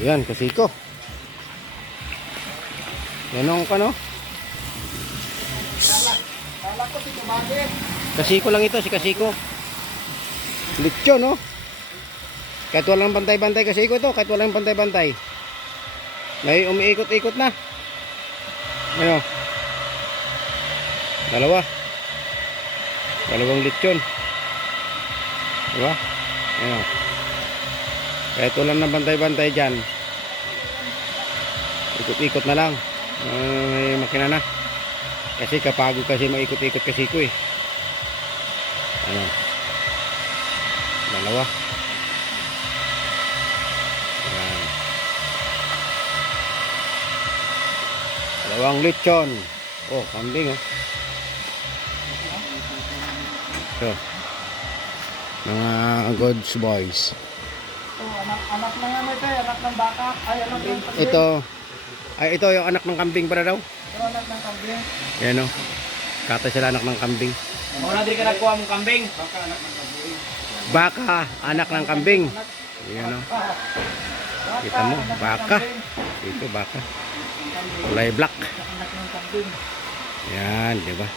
Yan, kasiko. Yanong ka, no? Kala ko si Tumate. Kasiko lang ito, si kasiko. Lechon, no? Kahit walang bantay-bantay kasiko ito, kahit walang bantay-bantay. May umiikot-ikot na. Ano? Dalawang lechon. Diba? Ano? Kahit walang na bantay-bantay dyan, ikot-ikot na lang. May makina na. Kasi kapagod kasi maikot-ikot kasiko eh. Ano? Dalawa. Ayan. Dalawang lechon. Oh, kambing oh. So, mga goods boys. Anak ng ano ito, anak ng baka. Ay, anak ng kambing. Ito yung anak ng kambing para daw. Ito anak ng kambing. Yan o. Kata sila anak ng kambing. Muna di ka nagkuha mong kambing. Baka, anak ng kambing. Yan o. Kita mo, baka. Ito, baka. Kulay black. Anak ng kambing. Yan, di ba?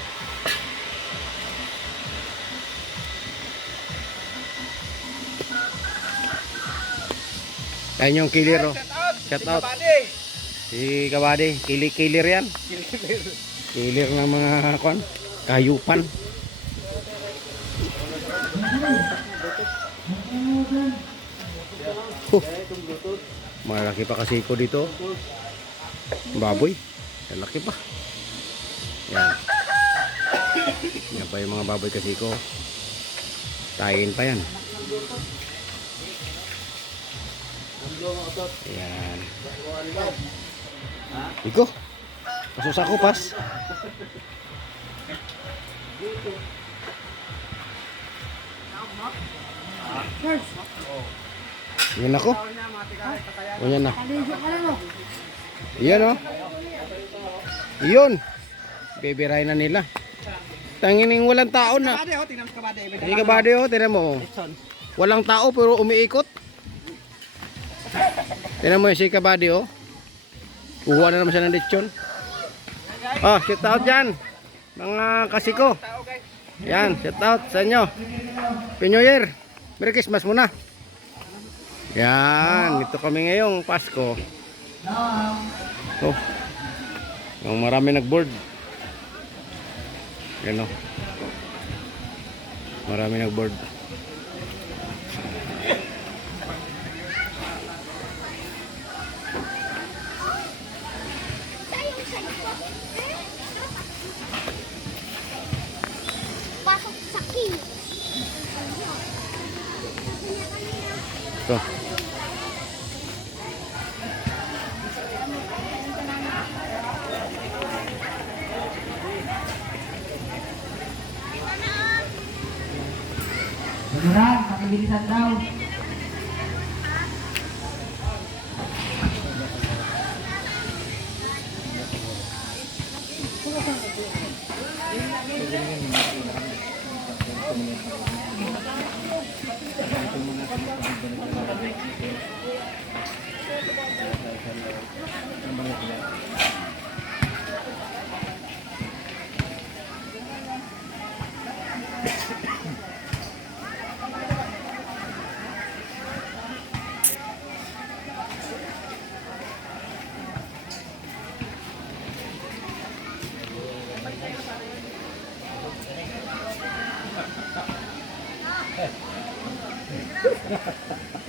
Yan yung kilir o. Shout out. Si Kabady, kilir yan. Kilir ng mga kon, kayupan. Malaki pa kasi ko dito. Baboy. Malaki pa. Yan. Yan pa yung mga baboy kasi ko. Tayin pa yan. Yan. Iko. Pasus ako pas. Yan ako. O yan na. Yan o. Yun. Bibirahin na nila. Tangining walang tao na. Kabady, oh, tingnan mo kabady. Hindi Kabady o. Tignan mo. Walang tao pero umiikot. Tignan mo yung si Kabady o. Kuha na naman siya ng lechon. Oh, shout out dyan. Mga kasiko. Yan, shout out sa inyo. Happy New Year. Merry Christmas muna. Yan, ito kami ngayong Pasko. Oh, yung marami nagboard. Yan o. Marami nagboard. Pasok sa king. Ito. Beneran, pakibilisan daw.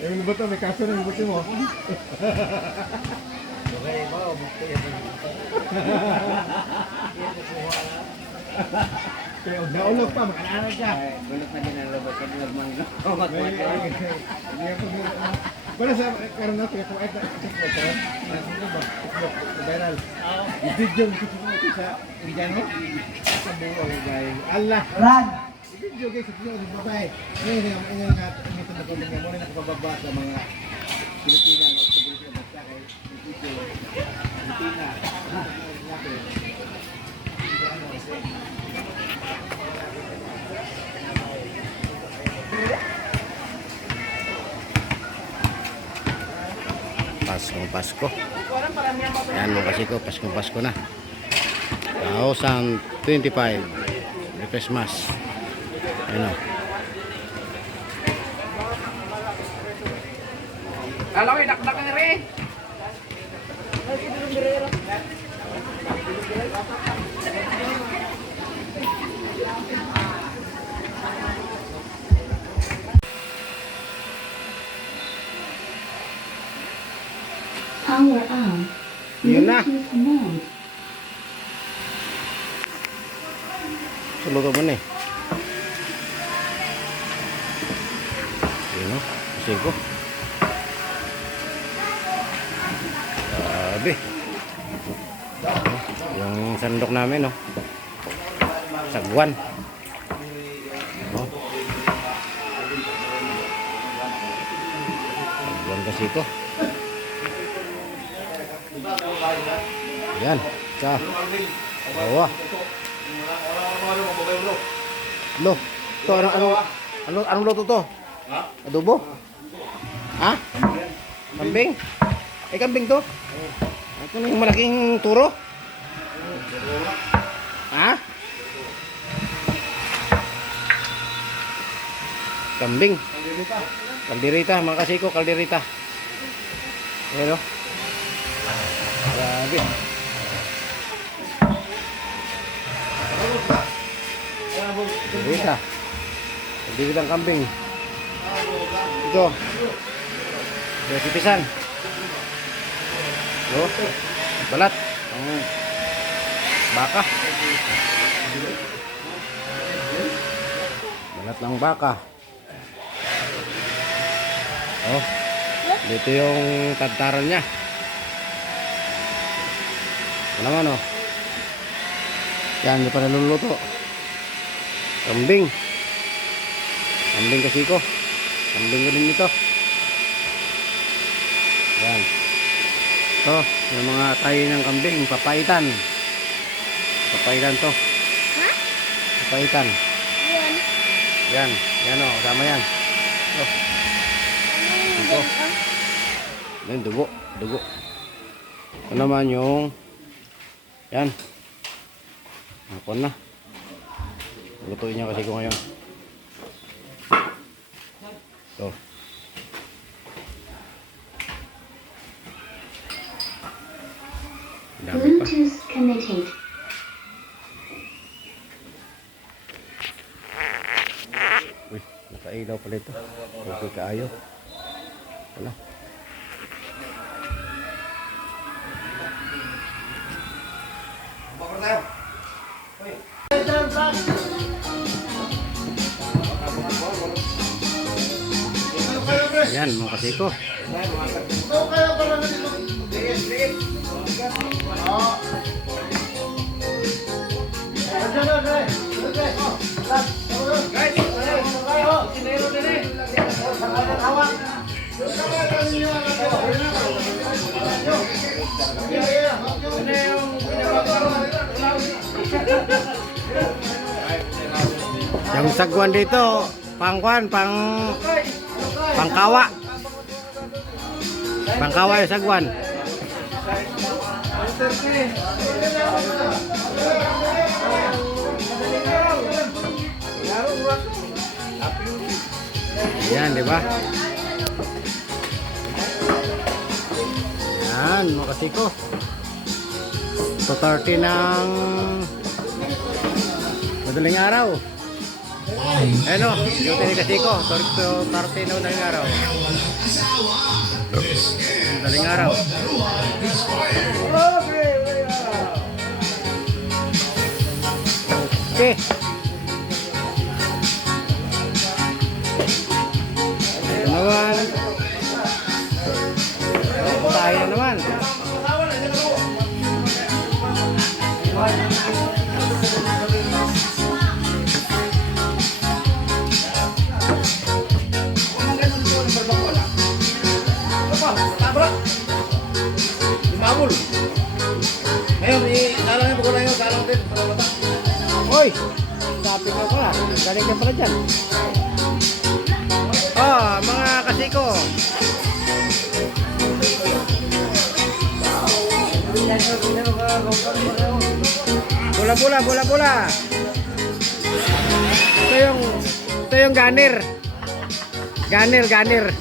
Yung ba ito? May kaso na yung buti mo. Okay, ba? Bukti yan. Kaya naulog pa, makanarag ka. Gulot na din ang labas. Kasi nagmangga. Wala sa karoon natin, kung ito, ano ba? Viral. I-video mo sa Indiano. Sa buo, guys. Allah! Run! I-video guys, sa buo, babae. Ngayon, yung ito na pamilya mo na nakababa sa mga Pilipina, sa Pilipina, basta kay Pilipina. Pasko. pang Pasko. Yan mga kasiko, Pasko na. 2025. Merry Christmas. Ayan o. Kalawin, dakdak ang rin. Power on. Yun na. Bluetooth mode. Suluto mo na eh. Yun o. Kasing ko. Sabi. Yung sandok namin, no? Sagwan. No? Sagwan kasi ko. Yan. Sa. Bawa. Lo. To anong luto to? Adobo? Ha? Kambing? Kambing to? Ito na yung malaking turo? Ha? Kambing. Kalderita, mga kasiko, kalderita. Ayan o. Grabe. Kalderita. Kalderita ang kambing. Ito. Ito, sipisan. Ito. Balat. Ang baka. Balat ng baka. Oh. Dito yung tantaran niya. Ano naman oh. Yan, hindi pa naluluto. Kambing. Kambing kasi ko. Kambing ko din ito. Yan. Ito, yung mga tayo ng kambing, papaitan. Papaitan to. Ha? Papaitan. Yun. Yan, yan o, kasama yan. Oh, Ano yung ito. ganito? Yan, dugo, dugo. Ito naman yung, yan. Hapon na. Lutuin niya kasi ko ngayon. Ito. Dami pa. Bluetooth connected. Uy, nakailaw pala ito. Okay kaayo. Wala. Yan mga kasiko. Yung sagwan dito, pangkawa. Pangkawa yung sagwan. Yan, di ba? Yan, mga kasiko. 2:30 ng madaling araw. Ano, yung tinikasiko, 2:30 na madaling araw. Madaling araw. Okay. Ito naman. Tayo naman. Ngayon, i-alang ko lang yung salang din. Hoy! Sabi nga pala. Galing ka pala dyan. Oh, mga kasiko. Bola-bola, bola-bola. Ito yung gunner. Gunner. Gunner.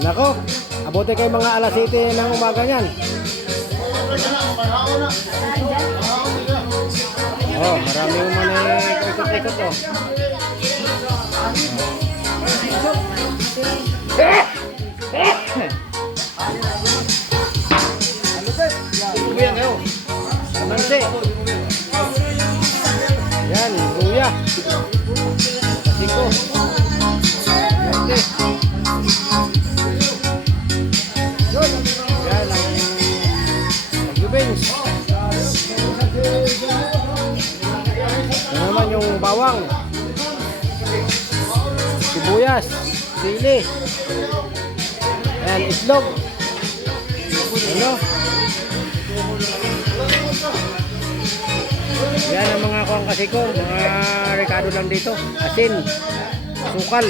Nako, abuti kay mga alas 7 ng umaga niyan. Oh, marami yung mga ikot-ikot oh. Buyan kayo. Manse. Yan, buya. Kasiko. Manse. Yan ang Gubings. Yan naman yung bawang. Sibuyas. Sili. Yan, itlog. Ano? Yan ang mga kuwang kasiko. Mga rekado lang dito. Asin. Sukal.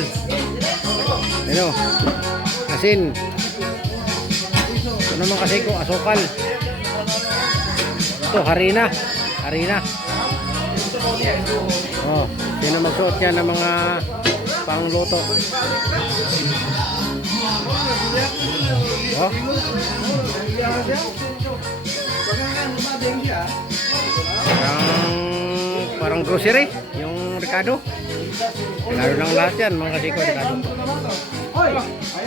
Ano? Asin. Ito naman kasiko. Asukal. Ito, harina. Oh, yun ang magsuot yan ng mga pangluto. Oh. Parang grocery yung Ricardo. Ricardo lang lahat yan mga kasiko, Ricardo.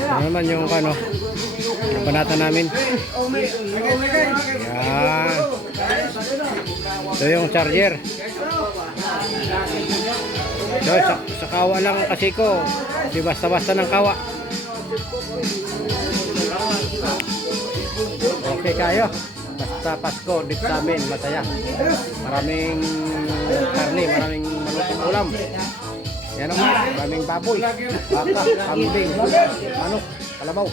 Ano naman yung ano panata namin. Yan. Ito yung charger. So, sa kawa lang kasiko. Di basta-basta ng kawa. Okay kayo. Basta Pasko dito sa amin, masaya. Maraming karne, maraming malutong ulam. Yan naman, maraming baboy, baka, kambing, manok, kalabaw.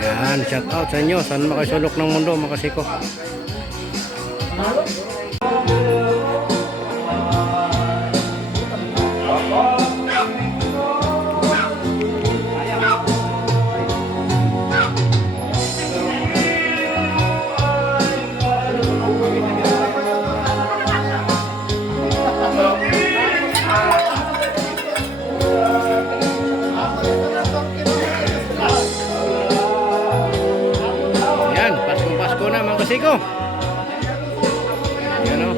Yan, shout out sa inyo. Saan makasulok ng mundo, mga kasiko. Kasiko. Yan o.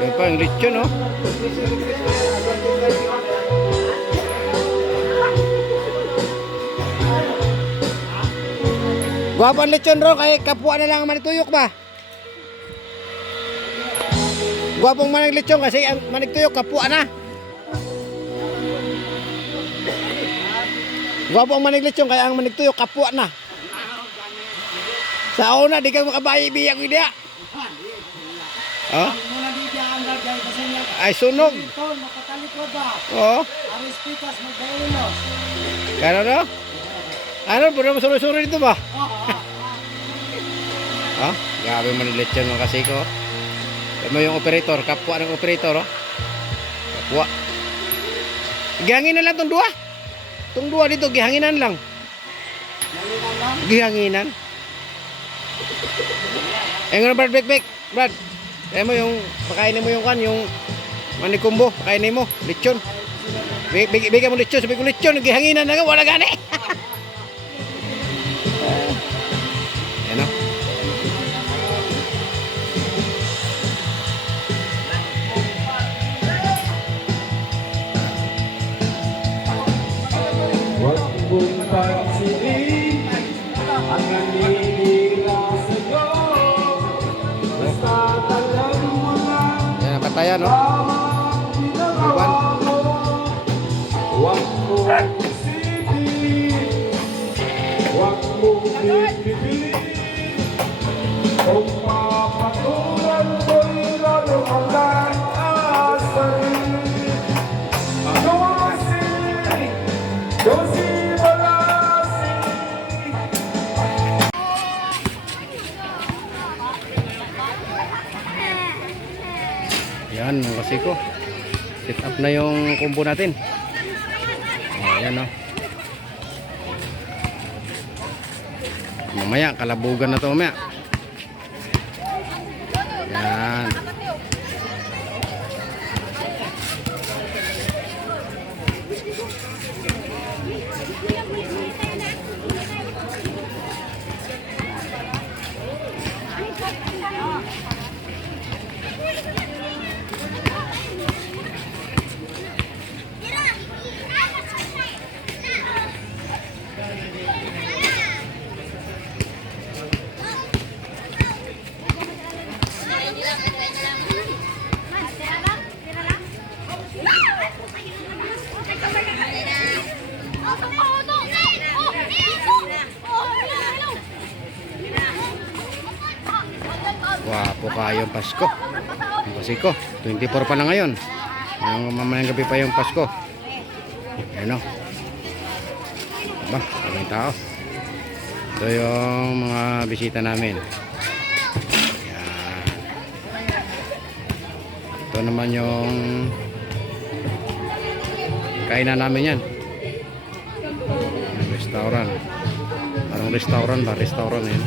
Yan pa ang lechon o. Guwapan lechon ro kay kapwa na lang ang manigtuyok ba? Guwapong manig lechon kasi ang manigtuyok kapwa na. Guwapo ang maniglitsyon kaya ang manigtuyok kapwa na. Sa una di ka makabayi-biyak ko diya. Oh? Ay sunog. Oo. Kano no? Ano puro masuri-suri dito ba? Ah, grabe maniglitsyon mga kasiko. Ito yung operator, kapwa ng operator oh. Kapwa. Gihangin na lang itong dua. Itong dua dito, gihanginan lang. Gihanginan. Eh nga Brad, bek. Brad, kaya mo yung, pakainin mo yung kan, yung manikumbo, pakainin mo, lechon. Bigyan mo lechon, sabi ko lechon, gihanginan na nga, wala gani. Yan o. Yan, patayan no. Iwan. Yan mga kasiko. Set up na yung combo natin. Ayan o. Mamaya, kalabugan na to mamaya. Yan. Wapo kayo Pasko. Ang Pasko, 24 pa lang ngayon. Mamayang gabi pa yung Pasko. Ayan o. Diba? Maraming tao. Ito yung mga bisita namin. Ayan. Ito naman yung kainan namin yan. Restaurant. Parang restaurant ba? Restaurant yan.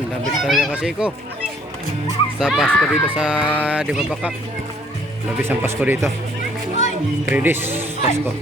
Labis talaga kasi ko sa Pasko dito sa Dibabakak. Labis ang Pasko dito. 3 days Pasko.